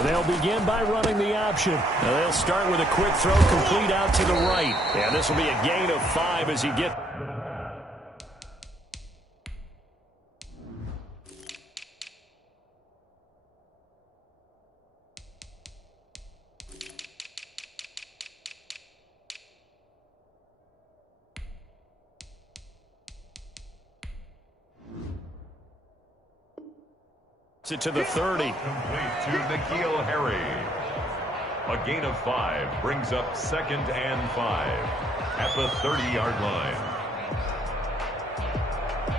And they'll begin by running the option. Now they'll start with a quick throw complete out to the right. And this will be a gain of 5 as he gets... it to the 30. Complete to N'Keal Harry. A gain of 5 brings up 2nd and 5 at the 30-yard line.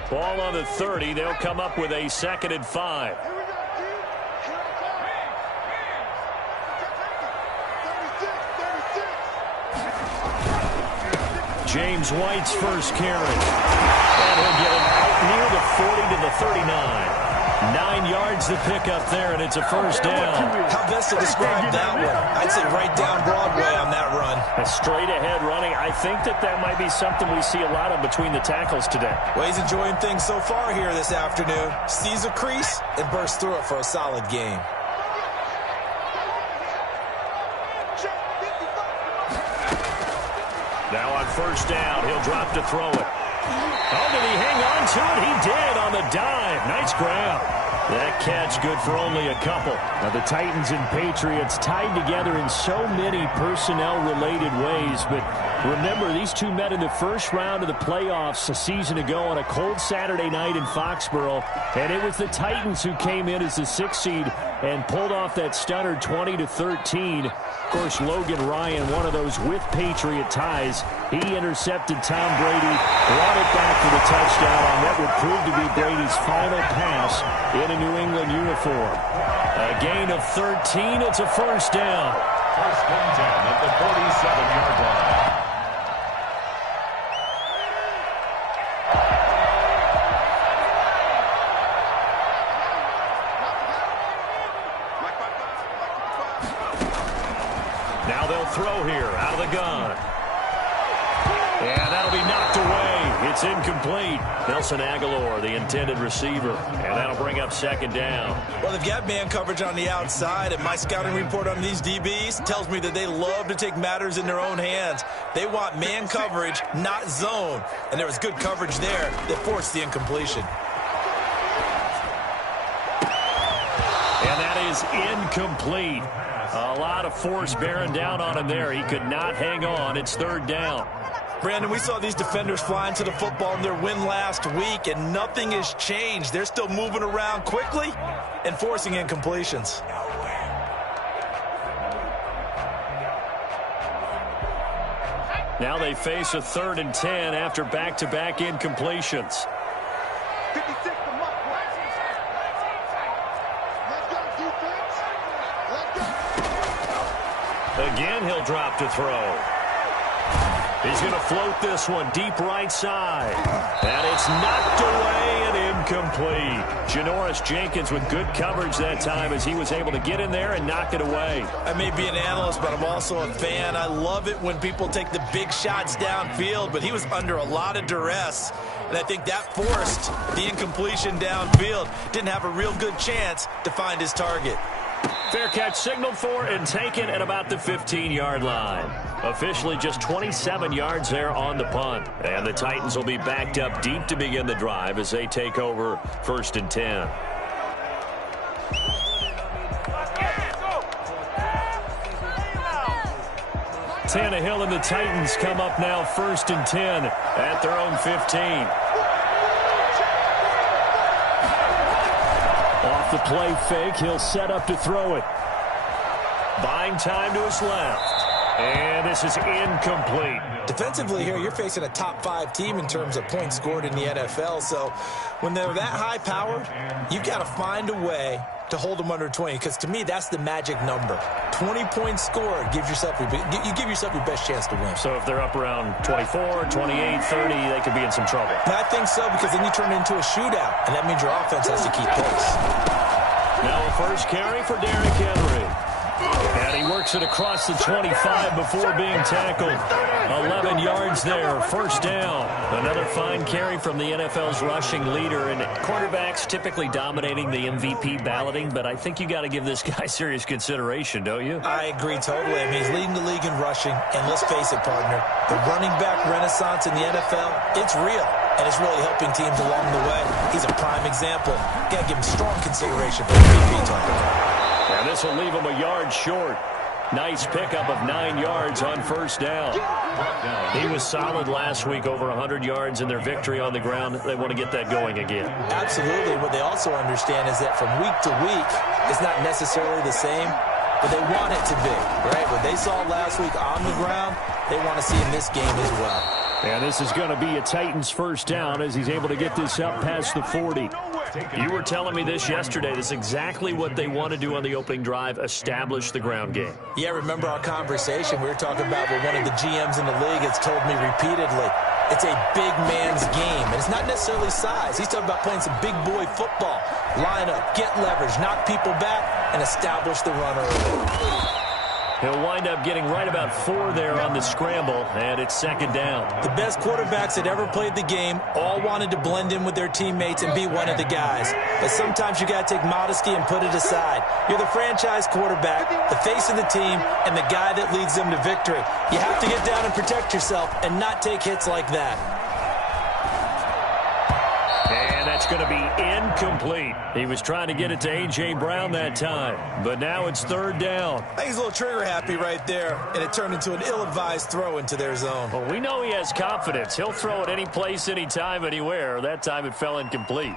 Ball on the 30. They'll come up with a 2nd and 5. James White's first carry. And he'll get it out near the 40 to the 39. 9 yards to pick up there, and it's a first down. How best to describe that one? I'd say right down Broadway on that run. A straight-ahead running. I think that might be something we see a lot of between the tackles today. Well, he's enjoying things so far here this afternoon. Sees a crease and bursts through it for a solid game. Now on first down, he'll drop to throw it. Oh, did he hang on to it? He did on the dive. Nice grab. That catch good for only a couple. Now the Titans and Patriots tied together in so many personnel-related ways, but remember, these two met in the first round of the playoffs a season ago on a cold Saturday night in Foxborough, and it was the Titans who came in as the 6th seed and pulled off that stunner 20-13. Of course, Logan Ryan, one of those with Patriot ties, he intercepted Tom Brady, brought it back for the touchdown on what would prove to be Brady's final pass in a New England uniform. A gain of 13. It's a first down. First and 10 at the 47-yard line. Now they'll throw here out of the gun. And that'll be knocked away. It's incomplete. Nelson Aguilar, the intended receiver. And that'll bring up 2nd down. Well, they've got man coverage on the outside, and my scouting report on these DBs tells me that they love to take matters in their own hands. They want man coverage, not zone. And there was good coverage there that forced the incompletion. And that is incomplete. A lot of force bearing down on him there. He could not hang on. It's 3rd down. Brandon, we saw these defenders flying to the football in their win last week, and nothing has changed. They're still moving around quickly and forcing incompletions. Now they face a 3rd and 10 after back-to-back incompletions. Again, he'll drop to throw. He's going to float this one deep right side. And it's knocked away and incomplete. Janoris Jenkins with good coverage that time as he was able to get in there and knock it away. I may be an analyst, but I'm also a fan. I love it when people take the big shots downfield, but he was under a lot of duress. And I think that forced the incompletion downfield. Didn't have a real good chance to find his target. Fair catch signaled for and taken at about the 15-yard line. Officially just 27 yards there on the punt. And the Titans will be backed up deep to begin the drive as they take over 1st and 10. Tannehill and the Titans come up now 1st and 10 at their own 15. Off the play fake, he'll set up to throw it. Buying time to his left. And this is incomplete. Defensively here, you're facing a top 5 team in terms of points scored in the NFL. So when they're that high-powered, you've got to find a way to hold them under 20. Because to me, that's the magic number. 20 points scored gives yourself you give yourself your best chance to win. So if they're up around 24, 28, 30, they could be in some trouble. And I think so, because then you turn it into a shootout, and that means your offense has to keep pace. Now a first carry for Derrick Henry. And he works it across the 25 before being tackled. 11 yards there, first down. Another fine carry from the NFL's rushing leader. And quarterbacks typically dominating the MVP balloting, but I think you got to give this guy serious consideration, don't you? I agree totally. I mean, he's leading the league in rushing. And let's face it, partner, the running back renaissance in the NFL, it's real. And it's really helping teams along the way. He's a prime example. Got to give him strong consideration for MVP talk. And this will leave him a yard short. Nice pickup of 9 yards on first down. He was solid last week, over 100 yards in their victory on the ground. They want to get that going again. Absolutely. What they also understand is that from week to week, it's not necessarily the same, but they want it to be, right? What they saw last week on the ground, they want to see in this game as well. And this is going to be a Titans first down as he's able to get this up past the 40. You were telling me this yesterday. This is exactly what they want to do on the opening drive, establish the ground game. Yeah, remember our conversation we were talking about with one of the GMs in the league has told me repeatedly, it's a big man's game. And it's not necessarily size. He's talking about playing some big boy football. Line up, get leverage, knock people back, and establish the run early. He'll wind up getting right about 4 there on the scramble, and it's second down. The best quarterbacks that ever played the game all wanted to blend in with their teammates and be one of the guys. But sometimes you got to take modesty and put it aside. You're the franchise quarterback, the face of the team, and the guy that leads them to victory. You have to get down and protect yourself and not take hits like that. And that's going to be incomplete. He was trying to get it to A.J. Brown that time, but now it's third down. I think he's a little trigger happy right there, and it turned into an ill-advised throw into their zone. Well, we know he has confidence. He'll throw it any place, anytime, anywhere. That time it fell incomplete.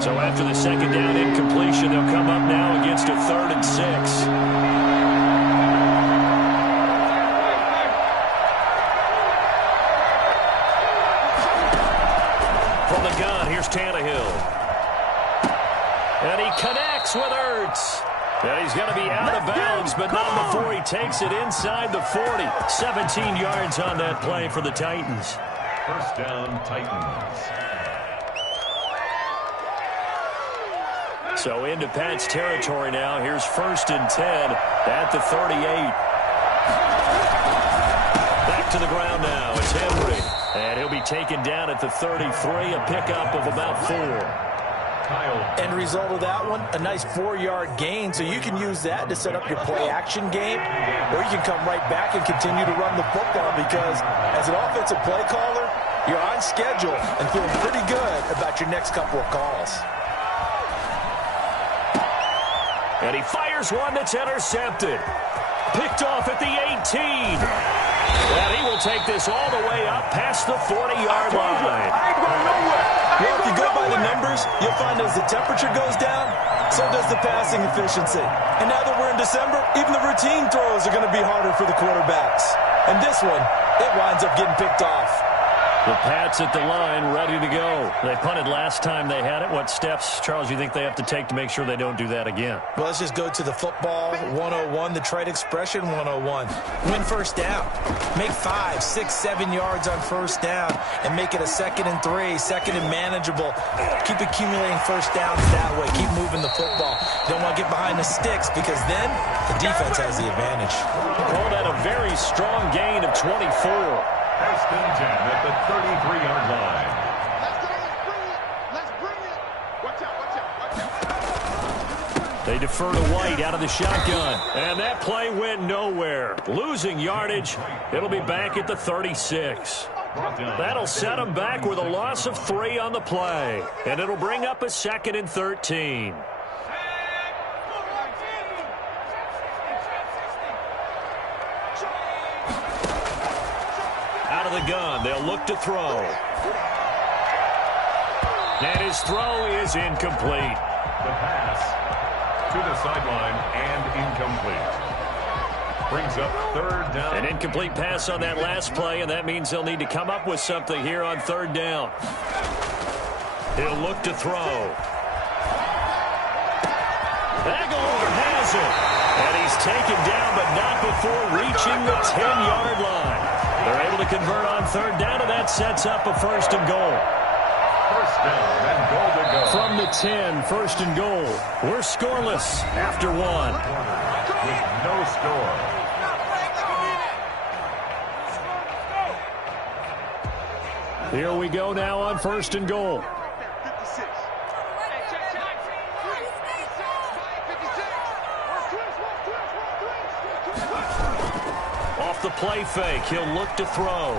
So after the second down incompletion, they'll come up now against a 3rd and 6. Tannehill. And he connects with Ertz. And he's going to be out of bounds, but not before he takes it inside the 40. 17 yards on that play for the Titans. First down, Titans. So into Pat's territory now. Here's 1st and 10 at the 38. Back to the ground now. It's Henry. And he'll be taken down at the 33, a pickup of about 4. End result of that one, a nice 4-yard gain. So you can use that to set up your play-action game, or you can come right back and continue to run the football because as an offensive play caller, you're on schedule and feeling pretty good about your next couple of calls. And he fires one that's intercepted. Picked off at the 18. And he will take this all the way up past the 40-yard line. I ain't going nowhere. Well, if you go by the numbers, you'll find as the temperature goes down, so does the passing efficiency. And now that we're in December, even the routine throws are going to be harder for the quarterbacks. And this one, it winds up getting picked off. The Pats at the line, ready to go. They punted last time they had it. What steps, Charles, you think they have to take to make sure they don't do that again? Well, let's just go to the football 101, the trade expression 101. Win first down. Make 5, 6, 7 yards on first down and make it a 2nd and 3, 2nd and manageable. Keep accumulating first downs that way. Keep moving the football. You don't want to get behind the sticks because then the defense has the advantage. Called at a very strong gain of 24. First and 10 at the 33-yard line. Let's bring it. Watch out. They defer to White out of the shotgun. And that play went nowhere. Losing yardage. It'll be back at the 36. That'll set them back with a loss of 3 on the play. And it'll bring up a 2nd and 13. The gun. They'll look to throw. And his throw is incomplete. The pass to the sideline and incomplete. Brings up 3rd down. An incomplete pass on that last play, and that means they'll need to come up with something here on 3rd down. He'll look to throw. Aguilar has it. And he's taken down, but not before reaching the 10-yard line. They're able to convert on 3rd down, and that sets up a 1st and goal. First down and goal to go. From the 10, first and goal. We're scoreless after one. With no score. Here we go now on first and goal. Off the play fake, he'll look to throw.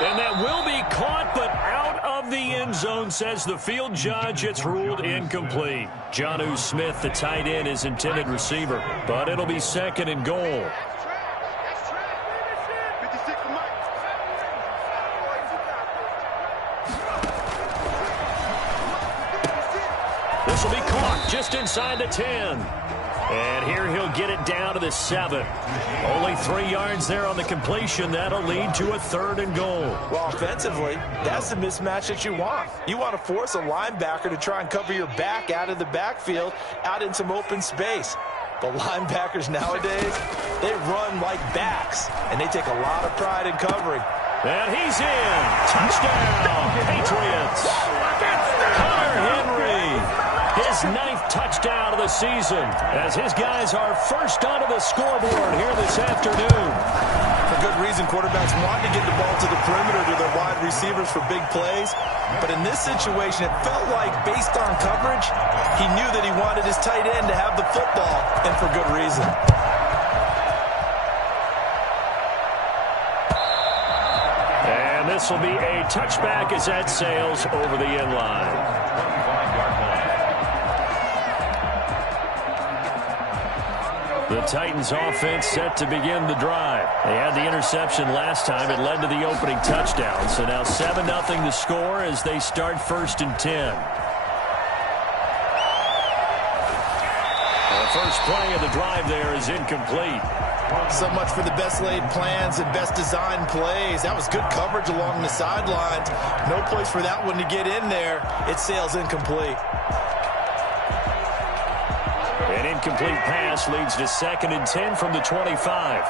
And that will be caught, but out of the end zone, says the field judge. It's ruled incomplete. Jonnu Smith, the tight end, is intended receiver, but it'll be second and goal. This will be caught just inside the 10. And here he'll get it down to the 7. Only 3 yards there on the completion. That'll lead to a third and goal. Well, offensively, that's the mismatch that you want. You want to force a linebacker to try and cover your back out of the backfield, out in some open space. But linebackers nowadays, they run like backs, and they take a lot of pride in covering. And he's in. Touchdown, Patriots. Hunter Henry. His 9th touchdown of the season as his guys are first onto the scoreboard here this afternoon. For good reason, quarterbacks want to get the ball to the perimeter to their wide receivers for big plays. But in this situation, it felt like, based on coverage, he knew that he wanted his tight end to have the football, and for good reason. And this will be a touchback as that sails over the end line. 25-yard line. The Titans offense set to begin the drive. They had the interception last time. It led to the opening touchdown. So now 7-0 to score as they start first and 10. The first play of the drive there is incomplete. So much for the best laid plans and best designed plays. That was good coverage along the sidelines. No place for that one to get in there. It sails incomplete. An incomplete pass leads to second and 10 from the 25.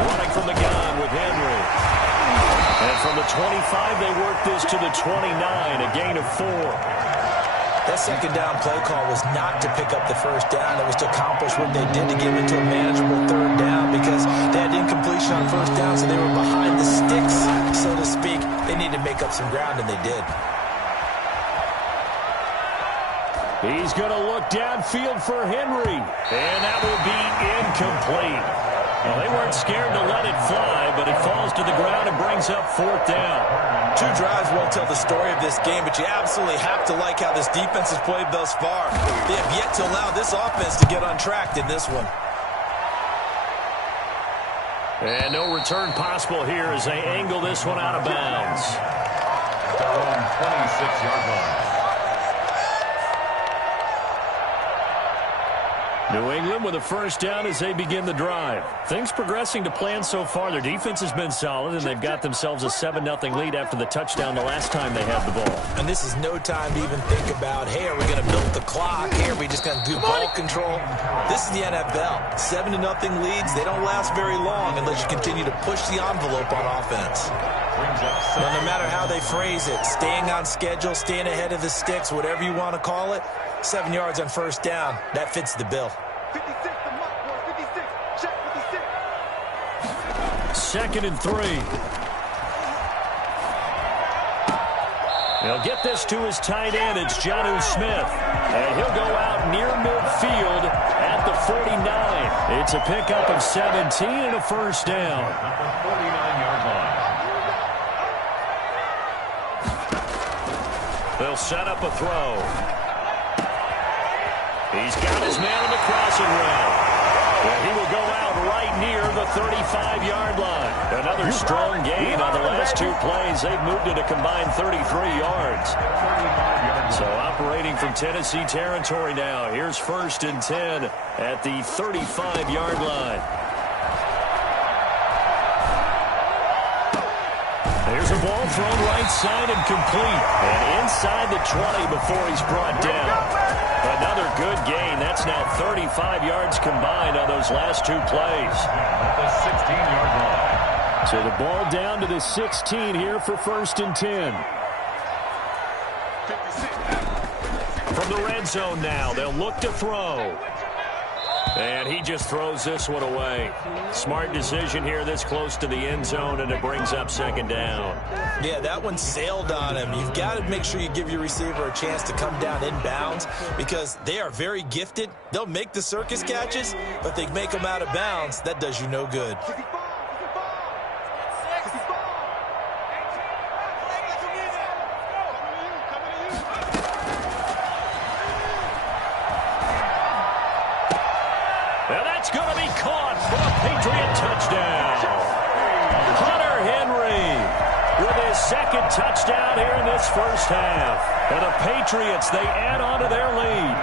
Running from the gun with Henry. And from the 25, they work this to the 29, a gain of 4. That second down play call was not to pick up the first down. It was to accomplish what they did to get into a manageable third down because they had incompletion on first down, so they were behind the sticks, so to speak. They needed to make up some ground, and they did. He's going to look downfield for Henry, and that will be incomplete. Well, they weren't scared to let it fly, but it falls to the ground and brings up fourth down. 2 drives won't tell the story of this game, but you absolutely have to like how this defense has played thus far. They have yet to allow this offense to get untracked in this one. And no return possible here as they angle this one out of bounds. Their own 26-yard line. New England with a first down as they begin the drive. Things progressing to plan so far. Their defense has been solid, and they've got themselves a 7-0 lead after the touchdown the last time they had the ball. And this is no time to even think about, hey, are we going to milk the clock? Hey, are we just going to do ball control? This is the NFL. 7-0 leads, they don't last very long unless you continue to push the envelope on offense. Now, no matter how they phrase it, staying on schedule, staying ahead of the sticks, whatever you want to call it, 7 yards on first down, that fits the bill. 56, the mark, boy, 56. Check 56. Second and 3. He'll get this to his tight end. It's Jonnu Smith. And he'll go out near midfield at the 49. It's a pickup of 17 and a first down. At the 49-yard line. They'll set up a throw. He's got his man in the crossing route. And he will go out right near the 35-yard line. Another strong gain on the last 2 plays. They've moved it a combined 33 yards. So operating from Tennessee territory now. Here's first and 10 at the 35-yard line. There's a ball thrown right side and complete. And inside the 20 before he's brought down. Another good gain. That's now 35 yards combined on those last 2 plays. At the 16-yard line. So the ball down to the 16 here for 1st and 10. From the red zone now, they'll look to throw. And he just throws this one away. Smart decision here this close to the end zone, and it brings up 2nd down. Yeah, that one sailed on him. You've got to make sure you give your receiver a chance to come down inbounds because they are very gifted. They'll make the circus catches, but they make them out of bounds. That does you no good. Well, that's going to be caught for a Patriot touchdown. Hunter Henry with his 2nd touchdown here in this first half. And the Patriots, they add on to their lead.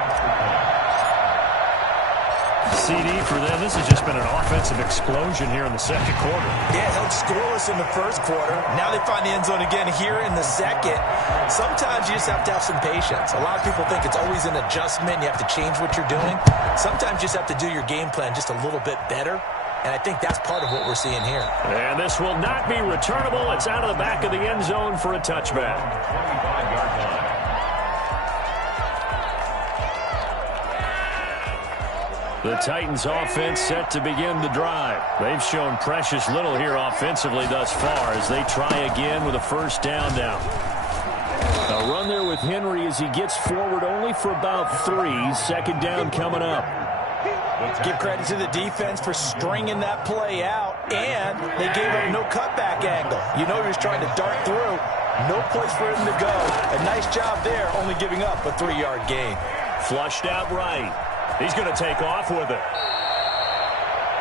CD for them. This has just been an offensive explosion here in the 2nd quarter. Yeah, held scoreless in the 1st quarter. Now they find the end zone again here in the 2nd. Sometimes you just have to have some patience. A lot of people think it's always an adjustment. You have to change what you're doing. Sometimes you just have to do your game plan just a little bit better. And I think that's part of what we're seeing here. And this will not be returnable. It's out of the back of the end zone for a touchback. 25-yard line. The Titans offense set to begin the drive. They've shown precious little here offensively thus far as they try again with a 1st down now. A run there with Henry as he gets forward only for about 3. 2nd down coming up. Give credit to the defense for stringing that play out, and they gave him no cutback angle. You know he was trying to dart through. No place for him to go. A nice job there, only giving up a 3-yard gain. Flushed out right. He's going to take off with it.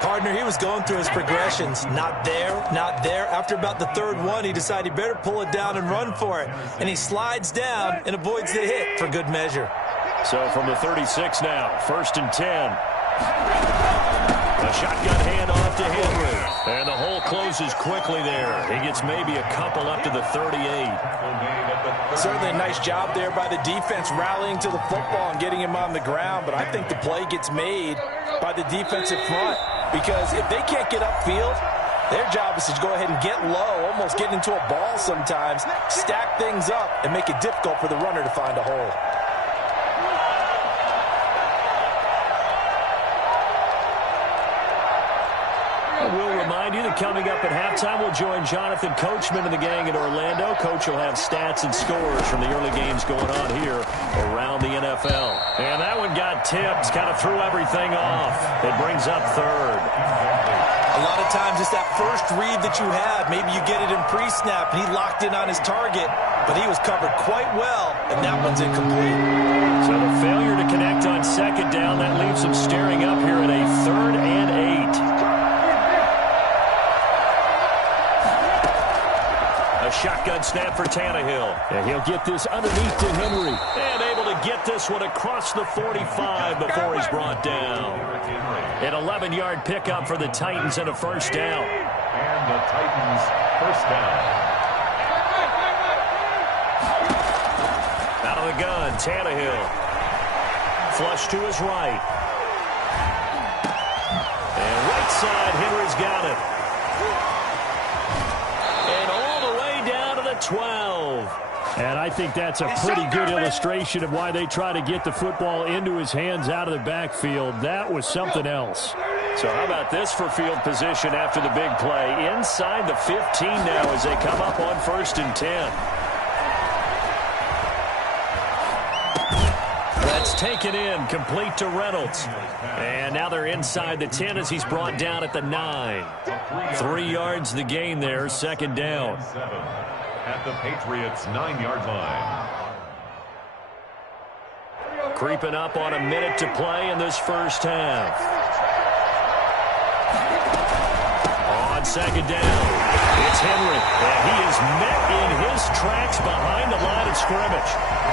Partner, he was going through his progressions. Not there, not there. After about the 3rd one, he decided he better pull it down and run for it. And he slides down and avoids the hit for good measure. So from the 36 now, 1st and 10. A shotgun handoff to Henry. And the hole closes quickly there. He gets maybe a couple up to the 38. Certainly a nice job there by the defense rallying to the football and getting him on the ground. But I think the play gets made by the defensive front because if they can't get upfield, their job is to go ahead and get low, almost get into a ball sometimes, stack things up, and make it difficult for the runner to find a hole. We'll remind you that coming up at halftime, we'll join Jonathan Coachman and the gang in Orlando. Coach will have stats and scores from the early games going on here around the NFL. And that one got tipped, kind of threw everything off. It brings up 3rd. A lot of times it's that first read that you have. Maybe you get it in pre-snap, and he locked in on his target, but he was covered quite well, and that one's incomplete. So the failure to connect on 2nd down, that leaves him staring up here at a 3rd and 8. Shotgun snap for Tannehill. And he'll get this underneath to Henry. And able to get this one across the 45 before he's brought down. An 11-yard pickup for the Titans and a 1st down. And the Titans 1st down. Out of the gun, Tannehill. Flush to his right. And right side, Henry's got it. 12. And I think that's a pretty good illustration of why they try to get the football into his hands out of the backfield. That was something else. So how about this for field position after the big play? Inside the 15 now as they come up on 1st and 10. That's taken in, complete to Reynolds. And now they're inside the 10 as he's brought down at the 9. 3 yards the gain there, 2nd down. At the Patriots' 9-yard line. Creeping up on a minute to play in this first half. On 2nd down, it's Henry. And he is met in his tracks behind the line of scrimmage.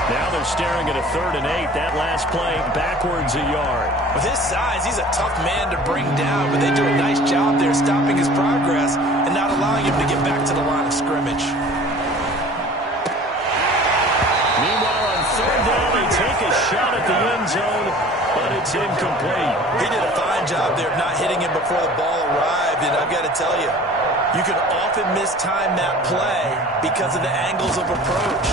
Now they're staring at a 3rd and 8. That last play backwards a yard. With his size, he's a tough man to bring down, but they do a nice job there stopping his progress and not allowing him to get back to the line of scrimmage. Meanwhile, on 3rd down, they take a shot at the end zone, but it's incomplete. He did a fine job there of not hitting him before the ball arrived, and I've got to tell you, you can often mistime that play because of the angles of approach.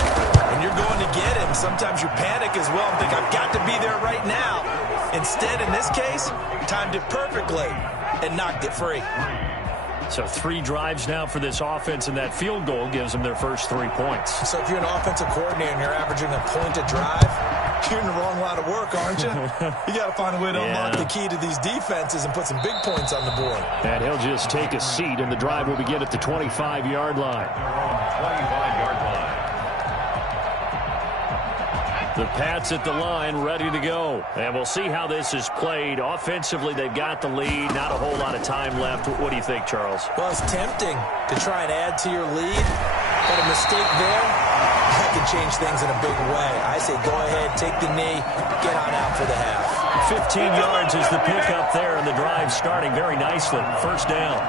When you're going to get him, sometimes you panic as well and think, I've got to be there right now. Instead, in this case, timed it perfectly and knocked it free. So 3 drives now for this offense, and that field goal gives them their first 3 points. So if you're an offensive coordinator and you're averaging a point a drive, you're in the wrong line of work, aren't you? You got to find a way to unlock the key to these defenses and put some big points on the board. And he'll just take a seat, and the drive will begin at the 25-yard line. 25-yard line. The Pats at the line, ready to go. And we'll see how this is played. Offensively, they've got the lead. Not a whole lot of time left. What do you think, Charles? Well, it's tempting to try and add to your lead, but a mistake there, that could change things in a big way. I say go ahead, take the knee, get on out for the half. 15 yards is the pickup there, and the drive starting very nicely. First down.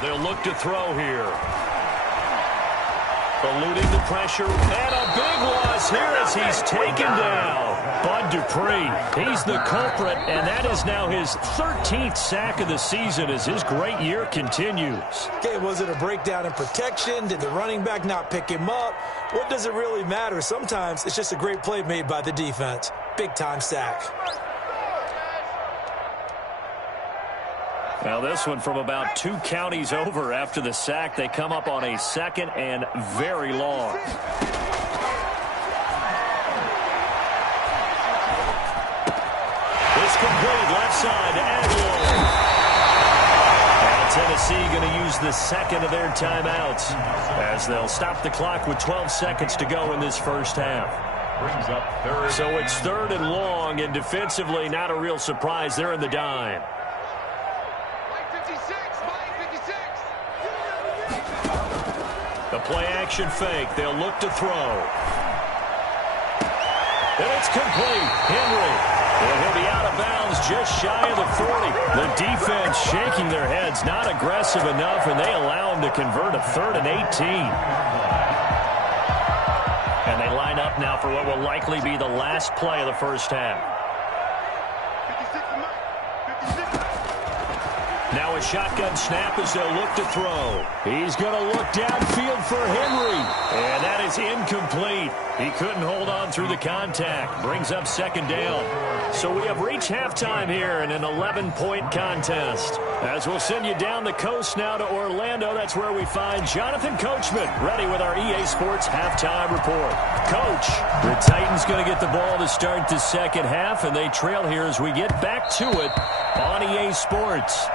They'll look to throw here. Eluding the pressure, and a big loss here as he's taken down. Bud Dupree, he's the culprit, and that is now his 13th sack of the season as his great year continues. Okay, was it a breakdown in protection? Did the running back not pick him up? What does it really matter? Sometimes it's just a great play made by the defense. Big-time sack. Now this one from about 2 counties over after the sack. They come up on a second and very long. It's complete left side to Aguilar. And Tennessee going to use the second of their timeouts as they'll stop the clock with 12 seconds to go in this first half. Brings up third. So it's 3rd and long, and defensively not a real surprise. They're in the dime. The play-action fake. They'll look to throw. And it's complete. Henry. And he'll be out of bounds just shy of the 40. The defense shaking their heads. Not aggressive enough, and they allow him to convert a 3rd and 18. And they line up now for what will likely be the last play of the first half. Now a shotgun snap as they'll look to throw. He's going to look downfield for Henry. And that is incomplete. He couldn't hold on through the contact. Brings up 2nd down. So we have reached halftime here in an 11-point contest. As we'll send you down the coast now to Orlando, that's where we find Jonathan Coachman ready with our EA Sports halftime report. Coach, the Titans going to get the ball to start the second half, and they trail here as we get back to it on EA Sports.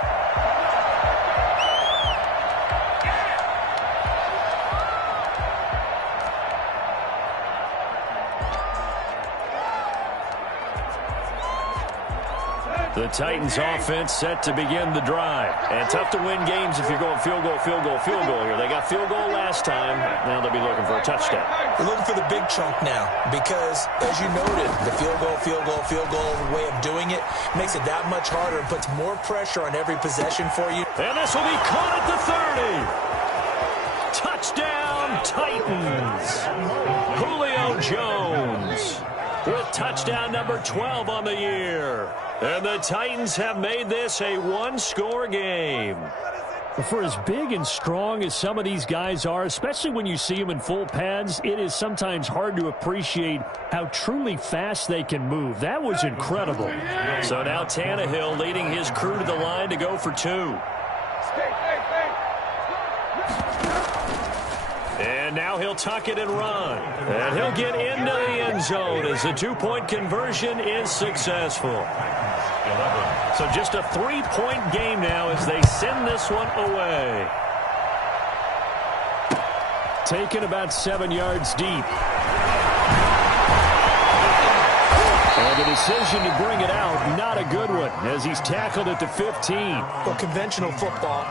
The Titans offense set to begin the drive. And tough to win games if you're going field goal, field goal, field goal here. They got field goal last time. Now they'll be looking for a touchdown. They're looking for the big chunk now because, as you noted, the field goal, way of doing it makes it that much harder and puts more pressure on every possession for you. And this will be caught at the 30. Touchdown, Titans. Julio Jones with touchdown number 12 on the year. And the Titans have made this a one-score game. For as big and strong as some of these guys are, especially when you see them in full pads, it is sometimes hard to appreciate how truly fast they can move. That was incredible. So now Tannehill leading his crew to the line to go for 2. And now he'll tuck it and run. And he'll get into the end zone as the 2-point conversion is successful. So just a 3-point game now as they send this one away. Taken about 7 yards deep. And the decision to bring it out, not a good one, as he's tackled at the 15. Well, conventional football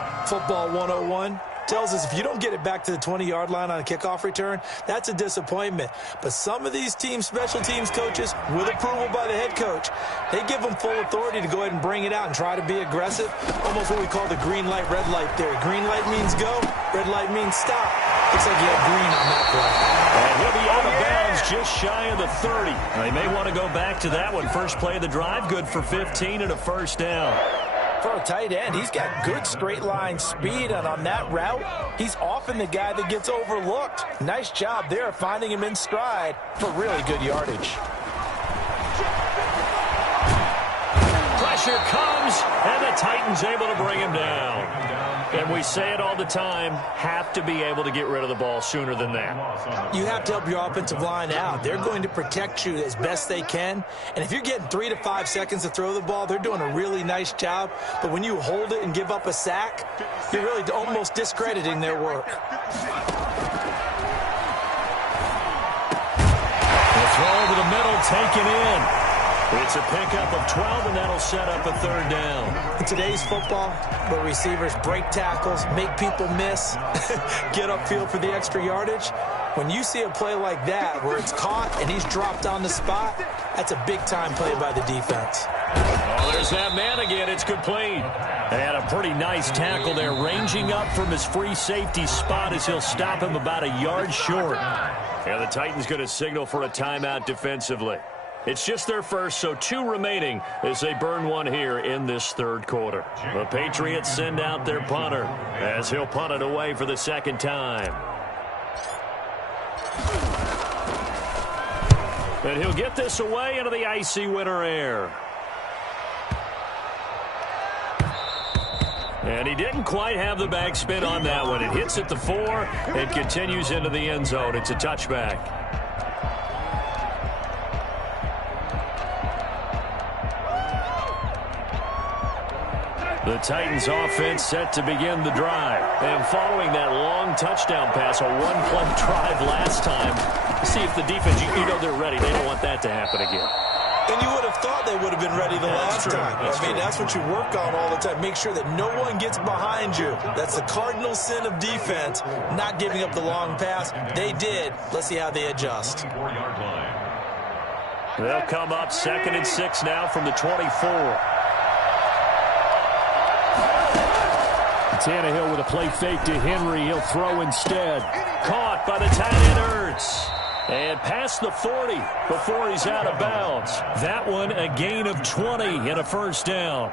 101, tells us if you don't get it back to the 20-yard line on a kickoff return, that's a disappointment. But some of these special teams coaches, with approval by the head coach, they give them full authority to go ahead and bring it out and try to be aggressive. Almost what we call the green light, red light theory. Green light means go, red light means stop. Looks like he had green on that play. And he'll be out of bounds just shy of the 30. Now, they may want to go back to that one. First play of the drive, good for 15 and a first down. For a tight end, he's got good straight line speed, and on that route, he's often the guy that gets overlooked. Nice job there finding him in stride for really good yardage. Pressure comes, and the Titans able to bring him down. And we say it all the time, have to be able to get rid of the ball sooner than that. You have to help your offensive line out. They're going to protect you as best they can. And if you're getting 3 to 5 seconds to throw the ball, they're doing a really nice job. But when you hold it and give up a sack, you're really almost discrediting their work. The throw over the middle, taken in. It's a pickup of 12, and that'll set up a third down. In today's football, where receivers break tackles, make people miss, get upfield for the extra yardage, when you see a play like that where it's caught and he's dropped on the spot, that's a big-time play by the defense. Oh, there's that man again. It's complete. And a pretty nice tackle there, ranging up from his free safety spot as he'll stop him about a yard short. And the Titans going to signal for a timeout defensively. It's just their first, so 2 remaining as they burn one here in this third quarter. The Patriots send out their punter as he'll punt it away for the second time. And he'll get this away into the icy winter air. And he didn't quite have the backspin on that one. It hits at the 4 and continues into the end zone. It's a touchback. The Titans offense set to begin the drive. And following that long touchdown pass, a one-play drive last time, see if the defense, you know they're ready. They don't want that to happen again. And you would have thought they would have been ready the last time. That's what you work on all the time. Make sure that no one gets behind you. That's the cardinal sin of defense, not giving up the long pass. They did. Let's see how they adjust. They'll come up 2nd and 6 now from the 24. Tannehill with a play fake to Henry. He'll throw instead. Caught by the tight end Ertz. And past the 40 before he's out of bounds. That one a gain of 20 and a first down.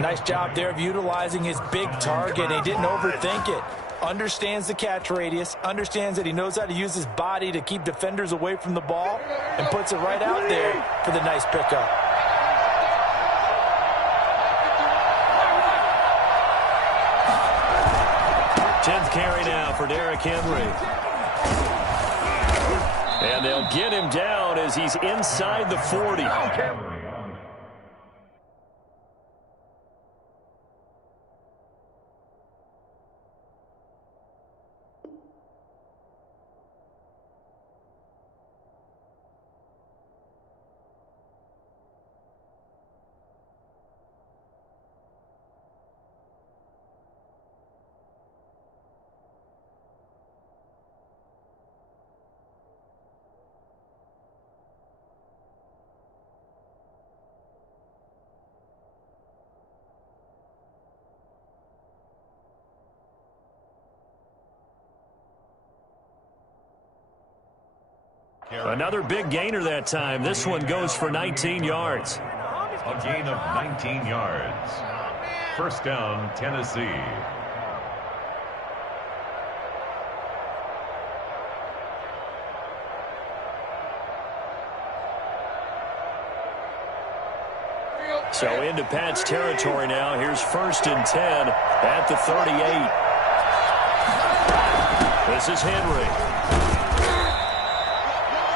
Nice job there of utilizing his big target. He didn't overthink it. Understands the catch radius. Understands that he knows how to use his body to keep defenders away from the ball. And puts it right out there for the nice pickup. Carry now for Derrick Henry. And they'll get him down as he's inside the 40. Another big gainer that time. This one goes for 19 yards. A gain of 19 yards. First down, Tennessee. So into Pat's territory now. Here's 1st and 10 at the 38. This is Henry.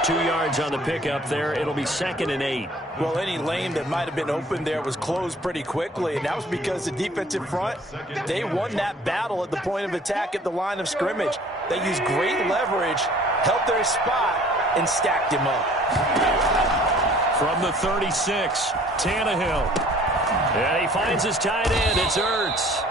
2 yards on the pickup there. It'll be 2nd and 8. Well, any lane that might have been open there was closed pretty quickly, and that was because the defensive front, they won that battle at the point of attack at the line of scrimmage. They used great leverage, held their spot, and stacked him up. From the 36, Tannehill. And he finds his tight end. It's Ertz.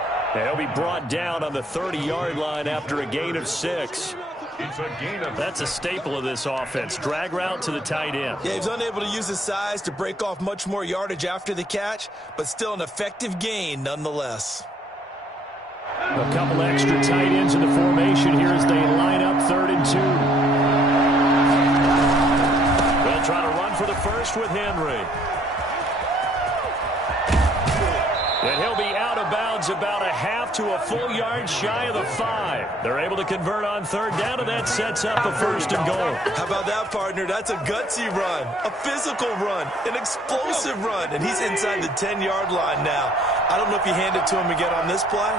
He'll be brought down on the 30-yard line after a gain of 6. It's a gain of That's a staple of this offense. Drag route to the tight end. Yeah, he's unable to use his size to break off much more yardage after the catch, but still an effective gain nonetheless. A couple extra tight ends in the formation here as they line up 3rd and 2. They'll try to run for the first with Henry. And he'll be out of bounds about a half to a full yard shy of the 5. They're able to convert on 3rd down, and that sets up a 1st and goal. How about that, partner? That's a gutsy run, a physical run, an explosive run, and he's inside the 10-yard line now. I don't know if you hand it to him again on this play,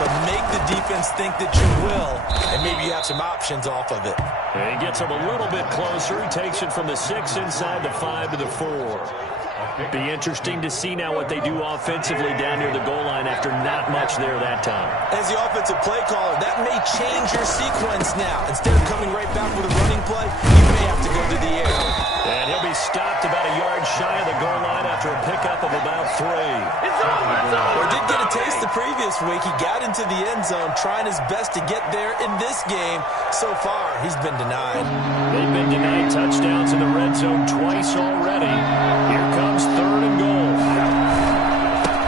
but make the defense think that you will, and maybe you have some options off of it. And he gets him a little bit closer. He takes it from the 6 inside the 5 to the 4. Be interesting to see now what they do offensively down near the goal line after not much there that time. As the offensive play caller, that may change your sequence now. Instead of coming right back with a running play, you may have to go to the air. And he'll be stopped about a yard shy of the goal line after a pickup of about 3. Well, he did get a taste the previous week. He got into the end zone trying his best to get there in this game. So far, he's been denied. They've been denied touchdowns in the red zone twice already. Here comes 3rd and goal.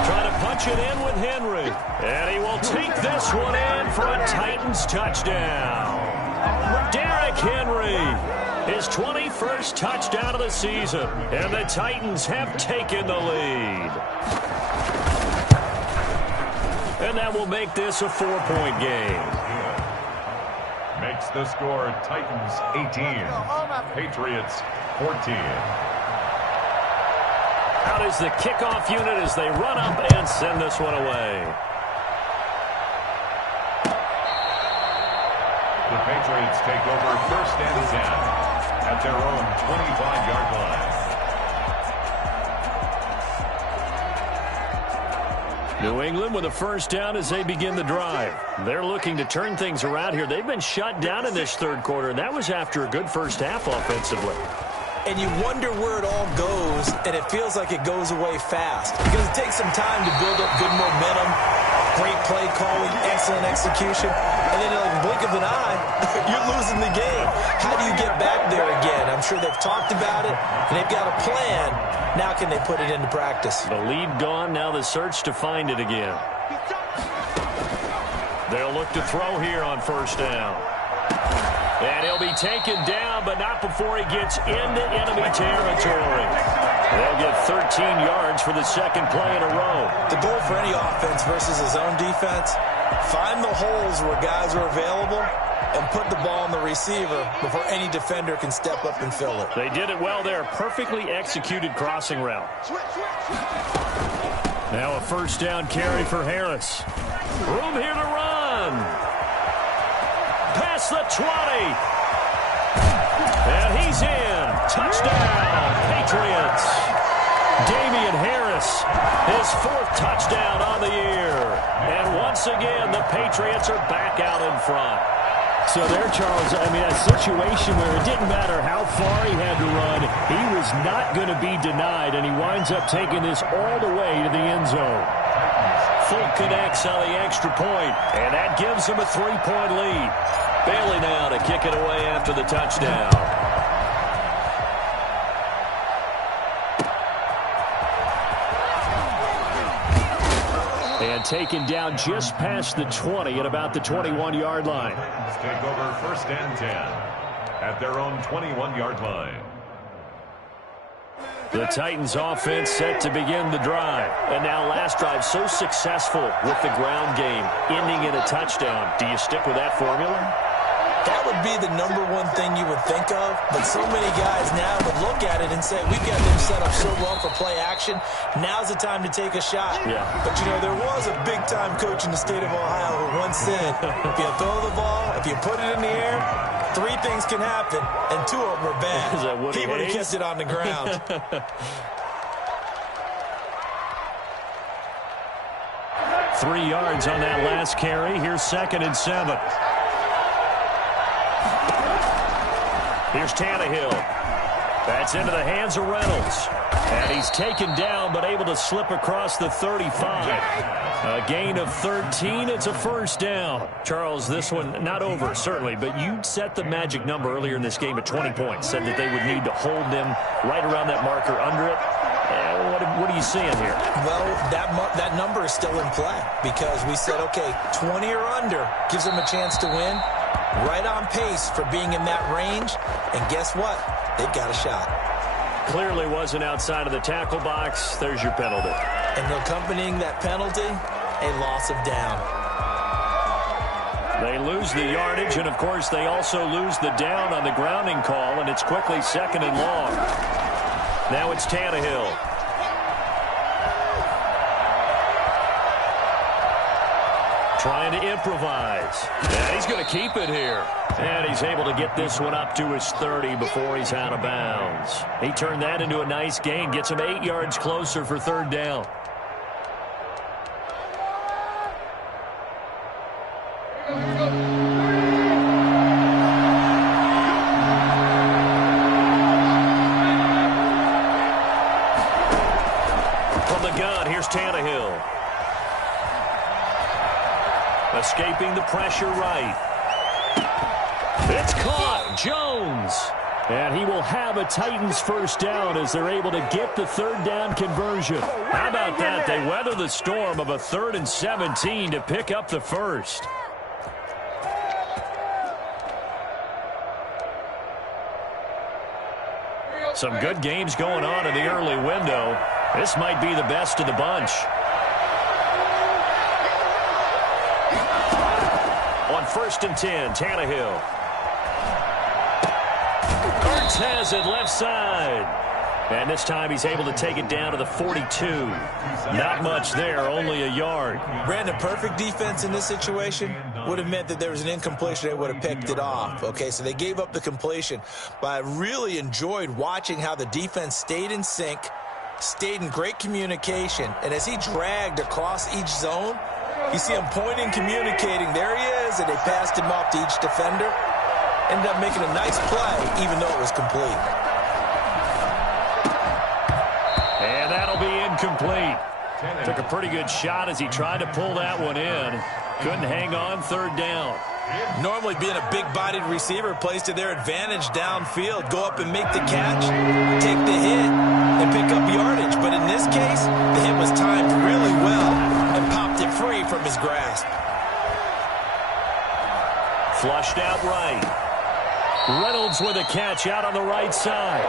Trying to punch it in with Henry. And he will take this one in for a Titans touchdown. Derrick Henry, his 21st touchdown of the season. And the Titans have taken the lead. And that will make this a 4-point game. makes the score Titans 18, Patriots 14. Out is the kickoff unit as they run up and send this one away. The Patriots take over 1st and 10 at their own 25-yard line. New England with a 1st down as they begin the drive. They're looking to turn things around here. They've been shut down in this 3rd quarter, and that was after a good first half offensively. And you wonder where it all goes, and it feels like it goes away fast. Because it takes some time to build up good momentum, great play calling, excellent execution. And then in like a blink of an eye, you're losing the game. How do you get back there again? I'm sure they've talked about it, and they've got a plan. Now can they put it into practice? The lead gone, now the search to find it again. They'll look to throw here on 1st down. And he'll be taken down, but not before he gets into enemy territory. They'll get 13 yards for the 2nd play in a row. The goal for any offense versus his own defense, find the holes where guys are available and put the ball on the receiver before any defender can step up and fill it. They did it well there. Perfectly executed crossing route. Now a 1st down carry for Harris. Room here to run. Past the 20. And he's in. Touchdown, Patriots. Damian Harris, his 4th touchdown on the year. And once again, the Patriots are back out in front. So there, Charles, I mean, a situation where it didn't matter how far he had to run, he was not going to be denied, and he winds up taking this all the way to the end zone. Full connects on the extra point, and that gives him a 3-point lead. Bailey now to kick it away after the touchdown. And taken down just past the 20 at about the 21-yard line. Let's take over 1st and 10 at their own 21-yard line. The Titans offense set to begin the drive. And now last drive so successful with the ground game, ending in a touchdown. Do you stick with that formula? That would be the #1 thing you would think of, but so many guys now would look at it and say, we've got them set up so well for play action, now's the time to take a shot. Yeah. But, you know, there was a big-time coach in the state of Ohio who once said, if you throw the ball, if you put it in the air, 3 things can happen, and 2 of them are bad. Is that Woody He would have Hayes? kept it on the ground. 3 yards on that last carry. Here's 2nd and 7. Here's Tannehill. That's into the hands of Reynolds. And he's taken down but able to slip across the 35. A gain of 13. It's a first down. Charles, this one not over, certainly, but you set the magic number earlier in this game at 20 points. Said that they would need to hold them right around that marker under it. What are you seeing here? Well, that number is still in play because we said, okay, 20 or under gives them a chance to win. Right on pace for being in that range. And guess what? They've got a shot. Clearly wasn't outside of the tackle box. There's your penalty. And accompanying that penalty, a loss of down. They lose the yardage, and, of course, they also lose the down on the grounding call, and it's quickly 2nd and long. Now it's Tannehill. Trying to improvise. And he's going to keep it here. And he's able to get this one up to his 30 before he's out of bounds. He turned that into a nice gain. Gets him 8 yards closer for 3rd down. From the gun, here's Tannehill. Escaping the pressure right. It's caught. Jones. And he will have a Titans first down as they're able to get the 3rd down conversion. How about that? They weather the storm of a 3rd and 17 to pick up the first. Some good games going on in the early window. This might be the best of the bunch. On 1st and 10, Tannehill. Ertz has it left side. And this time he's able to take it down to the 42. Not much there, only a yard. Brandon, perfect defense in this situation would have meant that there was an incompletion. They would have picked it off. Okay, so they gave up the completion. But I really enjoyed watching how the defense stayed in sync, stayed in great communication. And as he dragged across each zone, you see him pointing, communicating. There he is, and they passed him off to each defender. Ended up making a nice play, even though it was complete. And that'll be incomplete. Took a pretty good shot as he tried to pull that one in. Couldn't hang on 3rd down. Normally being a big-bodied receiver plays to their advantage downfield. Go up and make the catch, take the hit, and pick up yardage. But in this case, the hit was timed really well and popped it free from his grasp. Flushed out right. Reynolds with a catch out on the right side.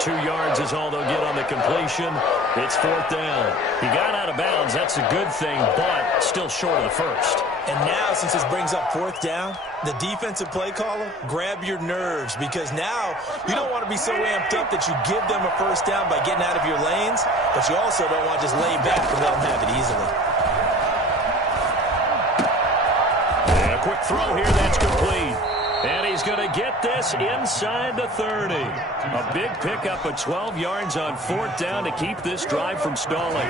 2 yards is all they'll get on the completion. It's 4th down. He got out of bounds. That's a good thing, but still short of the first. And now, since this brings up 4th down, the defensive play caller, grab your nerves, because now you don't want to be so amped up that you give them a first down by getting out of your lanes, but you also don't want to just lay back and let them have it easily. And a quick throw here, that's complete. And he's going to get this inside the 30. A big pickup of 12 yards on 4th down to keep this drive from stalling.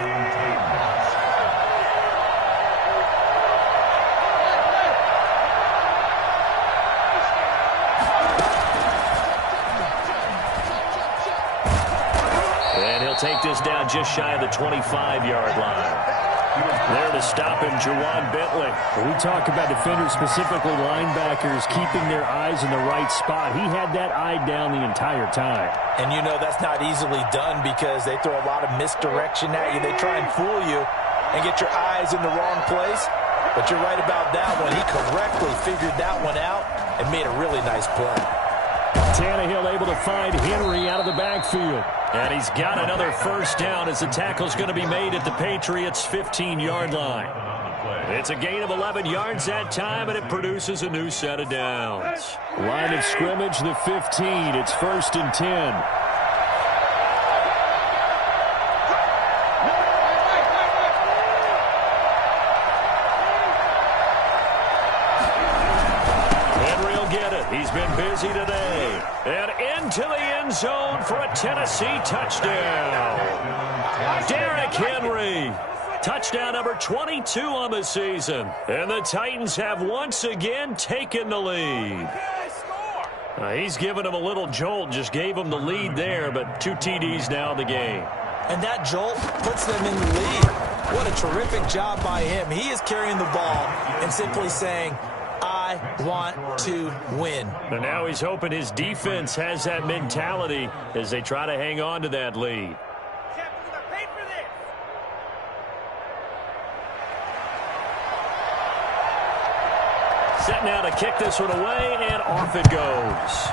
And he'll take this down just shy of the 25-yard line. There to stop him, Jawan Bentley. We talk about defenders, specifically linebackers, keeping their eyes in the right spot. He had that eye down the entire time. And you know that's not easily done because they throw a lot of misdirection at you. They try and fool you and get your eyes in the wrong place. But you're right about that one. He correctly figured that one out and made a really nice play. Tannehill able to find Henry out of the backfield. And he's got another first down as the tackle's going to be made at the Patriots' 15-yard line. It's a gain of 11 yards that time, and it produces a new set of downs. Line of scrimmage, the 15. It's 1st and 10. He's been busy today. And into the end zone for a Tennessee touchdown. Derrick Henry. Touchdown number 22 on the season. And the Titans have once again taken the lead. He's given him a little jolt, just gave him the lead there, but 2 TDs now in the game. And that jolt puts them in the lead. What a terrific job by him. He is carrying the ball and simply saying, I want to win. And now he's hoping his defense has that mentality as they try to hang on to that lead. Set now to kick this one away, and off it goes.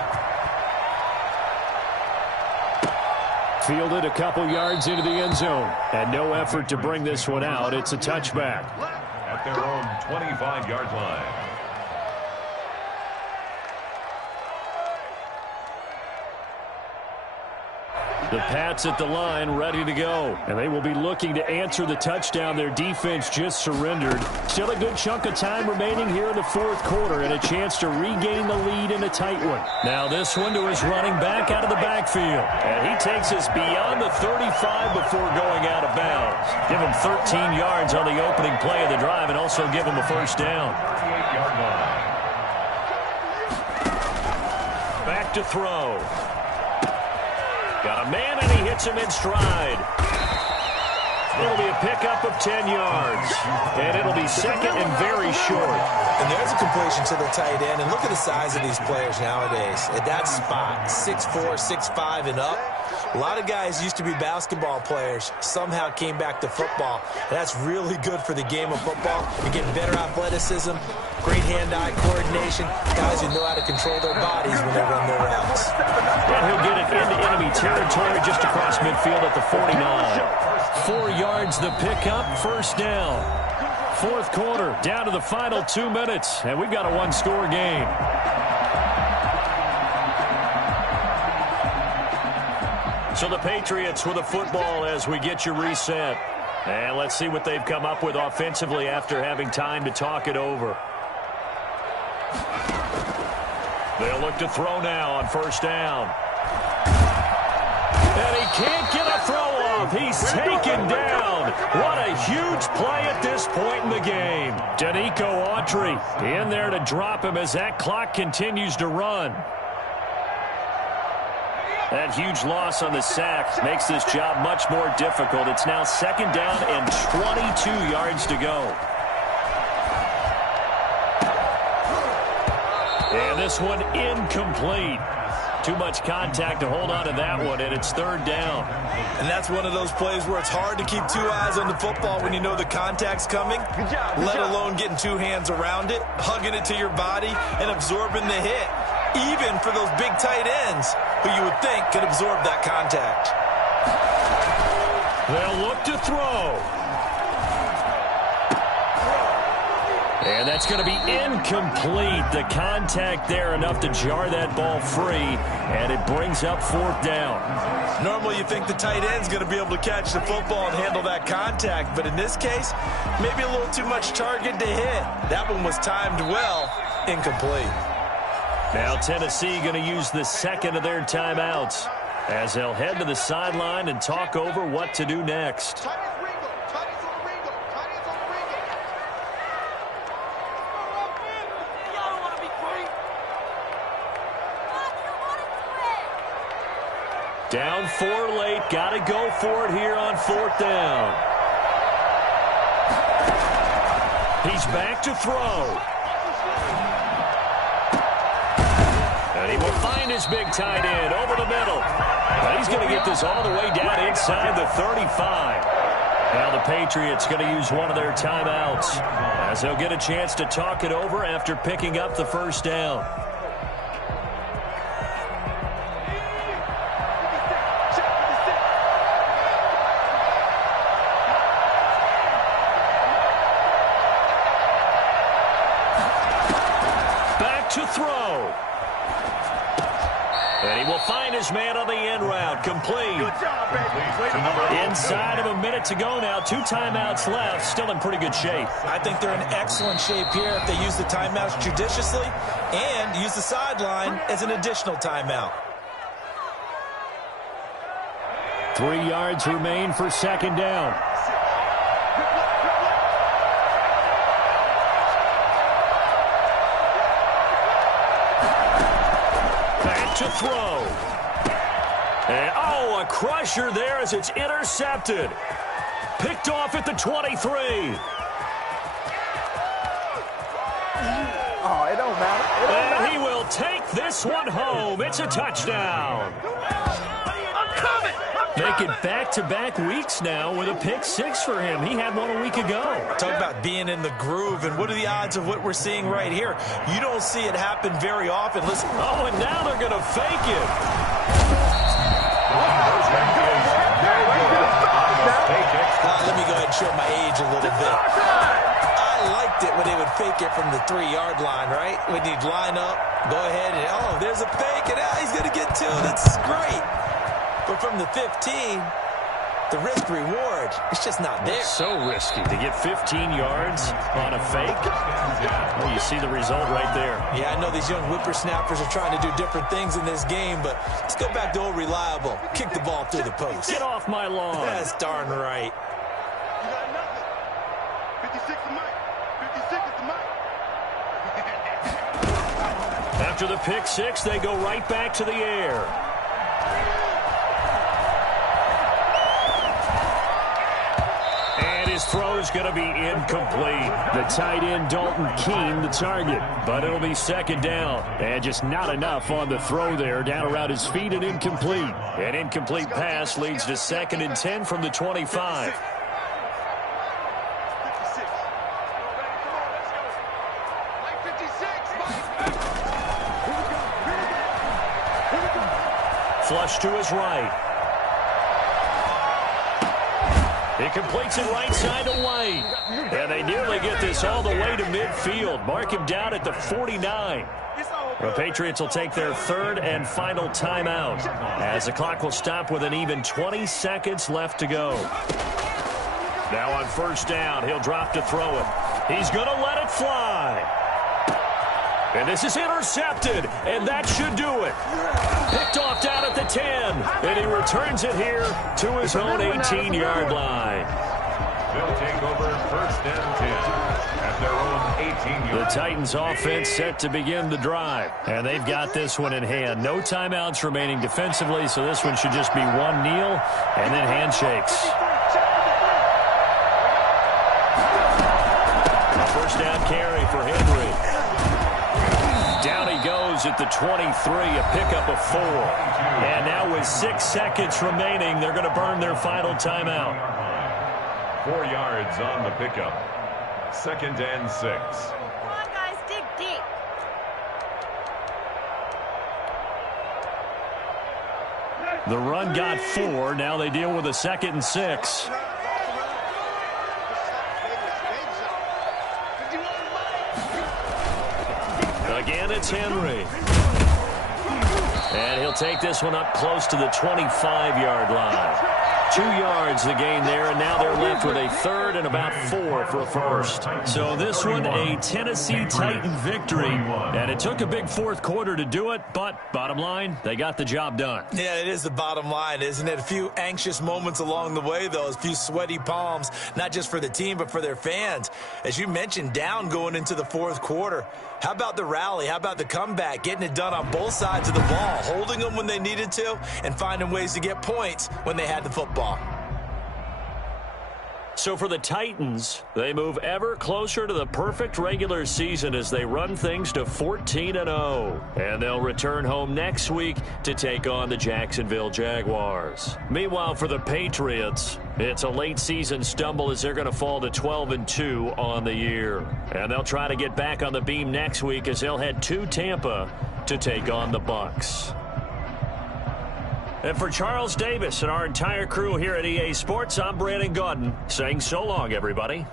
Fielded a couple yards into the end zone, and no effort to bring this one out. It's a touchback. At their own 25-yard line. The Pats at the line, ready to go. And they will be looking to answer the touchdown their defense just surrendered. Still a good chunk of time remaining here in the fourth quarter and a chance to regain the lead in a tight one. Now this one to his running back out of the backfield. And he takes us beyond the 35 before going out of bounds. Give him 13 yards on the opening play of the drive and also give him a first down. 38-yard line. Back to throw. Got a man, and he hits him in stride. It'll be a pickup of 10 yards. And it'll be second and very short. And there's a completion to the tight end. And look at the size of these players nowadays. At that spot, 6'4", 6'5", and up. A lot of guys used to be basketball players, somehow came back to football. That's really good for the game of football. You get better athleticism, great hand-eye coordination, guys who know how to control their bodies when they run their routes. And he'll get it into enemy territory just across midfield at the 49. 4 yards the pickup, first down. Fourth quarter, down to the final 2 minutes, and we've got a one-score game. So the Patriots with the football as we get you reset. And let's see what they've come up with offensively after having time to talk it over. They'll look to throw now on first down. And he can't get a throw off. He's taken down. What a huge play at this point in the game. Danico Autry in there to drop him as that clock continues to run. That huge loss on the sack makes this job much more difficult. It's now second down and 22 yards to go. And this one incomplete. Too much contact to hold on to that one, and it's third down. And that's one of those plays where it's hard to keep 2 eyes on the football when you know the contact's coming, let alone getting 2 hands around it, hugging it to your body, and absorbing the hit. Even for those big tight ends who you would think could absorb that contact. They'll look to throw. And that's going to be incomplete. The contact there enough to jar that ball free, and it brings up fourth down. Normally you think the tight end's going to be able to catch the football and handle that contact, but in this case, maybe a little too much target to hit. That one was timed well, incomplete. Now Tennessee going to use the second of their timeouts as they'll head to the sideline and talk over what to do next. Down 4 late, got to go for it here on fourth down. He's back to throw. And he will find his big tight end over the middle. But he's going to get this all the way down inside the 35. Now the Patriots going to use one of their timeouts as they'll get a chance to talk it over after picking up the first down. Back to throw. And he will find his man on the end route. Complete. Good job, baby. Inside of a minute to go now. 2 timeouts left. Still in pretty good shape. I think they're in excellent shape here if they use the timeouts judiciously and use the sideline as an additional timeout. 3 yards remain for second down. to throw. And, oh, a crusher there as it's intercepted. Picked off at the 23. Oh, it don't matter. And he will take this one home. It's a touchdown. Making back-to-back weeks now with a pick six for him. He had one a week ago. Talk about being in the groove, and what are the odds of what we're seeing right here? You don't see it happen very often. Listen. Oh, and now they're going to fake it. Let me go ahead and show my age a little bit. I liked it when they would fake it from the 3-yard line, right? When you'd line up, go ahead, and, oh, there's a fake, and he's going to get two. That's great. But from the 15, the risk-reward, it's just not there. So risky to get 15 yards on a fake. Well, you see the result right there. Yeah, I know these young whippersnappers are trying to do different things in this game, but let's go back to old reliable. Kick the ball through the post. Get off my lawn. That's darn right. You got nothing. 56 is Mike. 56 is Mike. After the pick six, they go right back to the air. His throw is going to be incomplete. The tight end, Dalton Keene, the target. But it'll be second down. And just not enough on the throw there. Down around his feet and incomplete. An incomplete pass leads to 2nd and 10 from the 25. Flush to his right. He completes it right side to White. And they nearly get this all the way to midfield. Mark him down at the 49. The Patriots will take their 3rd and final timeout as the clock will stop with an even 20 seconds left to go. Now on first down, he'll drop to throw it. He's going to let it fly. And this is intercepted, and that should do it. Picked off down at the 10, and he returns it here to his own 18-yard line. They'll take over 1st and 10 at their own 18-yard. The Titans offense set to begin the drive, and they've got this one in hand. No timeouts remaining defensively, so this one should just be one kneel and then handshakes. A first down carry for Henry. Down he goes at the 23, a pickup of 4. And now with 6 seconds remaining, they're going to burn their final timeout. 4 yards on the pickup. 2nd and 6. Come on, guys, dig deep. The run got 4. Now they deal with a 2nd and 6. Again, it's Henry. And he'll take this one up close to the 25-yard line. 2 yards the gain there, and now they're left with a 3rd and about 4 for a first. So this one, a Tennessee Titan victory. And it took a big 4th quarter to do it, but bottom line, they got the job done. Yeah, it is the bottom line, isn't it? A few anxious moments along the way, though. A few sweaty palms, not just for the team, but for their fans. As you mentioned, down going into the 4th quarter. How about the rally? How about the comeback? Getting it done on both sides of the ball, holding them when they needed to, and finding ways to get points when they had the football. So for the Titans, they move ever closer to the perfect regular season as they run things to 14-0. And they'll return home next week to take on the Jacksonville Jaguars. Meanwhile, for the Patriots, it's a late season stumble as they're going to fall to 12-2 on the year. And they'll try to get back on the beam next week as they'll head to Tampa to take on the Bucs. And for Charles Davis and our entire crew here at EA Sports, I'm Brandon Gaudin saying so long, everybody.